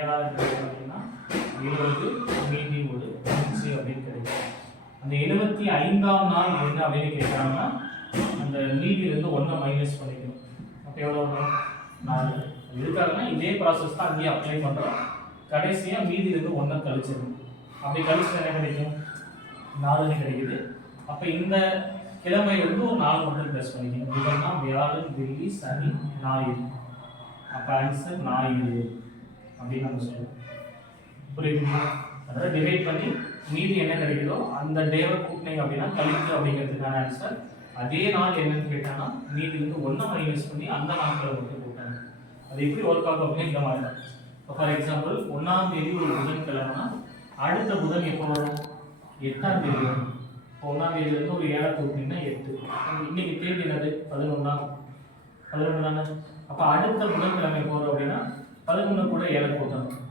ஏழாவது அப்படின்னா எழுபது மீதி ஒரு அஞ்சு அப்படின்னு கிடைக்கும் அந்த எழுபத்தி ஐந்தாம் நாள் என்ன அப்படின்னு கேட்குறாங்கன்னா அந்த மீதியிலேருந்து ஒன்றை மைனஸ் பண்ணிக்கணும். அப்போ எவ்வளோ வரும்? நாலு. அது இதே ப்ராசஸ் தான் அங்கேயே அப்ளை பண்ணுறோம் கடைசியாக மீதியிலேருந்து ஒன்றை கழிச்சிடணும். அப்படி கழிச்சு என்ன கிடைக்கும்? நாலுன்னு கிடைக்குது. அப்போ இந்த கிழமையிலேருந்து ஒரு நாலு மட்டும் ப்ளஸ் பண்ணிக்கணும். புதன்னா வியாழன் வெள்ளி சனி ஞாயிறு. அப்போ ஆன்சர் ஞாயிறு. அப்படின்னு நம்ம சொல்லுவோம் புரியுதுங்களா? அதாவது டிவைட் பண்ணி மீதி என்ன கிடைக்குதோ அந்த டேவை கூட்டினீங்க அப்படின்னா கழித்து அப்படிங்கிறதுக்கான ஆன்சர் அதே நாள் என்னன்னு கேட்டாங்கன்னா மீதி வந்து ஒன்றை மைனஸ் பண்ணி அந்த நாட்களை மட்டும் கூட்டாங்க அது எப்படி ஒர்க் ஆகும் அப்படின்னு இந்த மாதிரி தான். இப்போ ஃபார் எக்ஸாம்பிள் ஒன்றாம் தேதி ஒரு புதன்கிழமைனா அடுத்த புதன் எப்போ வரும்? எட்டாம் தேதி வரும். இப்போ ஒன்றாம் தேதியிலேருந்து ஒரு ஏழை கூட்டினீங்கன்னா எட்டு. இன்னைக்கு தேதி என்னது? பதினொன்றாம் பதினொன்று தானே? அப்போ அடுத்த புதன்கிழமை எப்போ வரும் அப்படின்னா பதினொன்று கூட ஏழை கூட்டம்.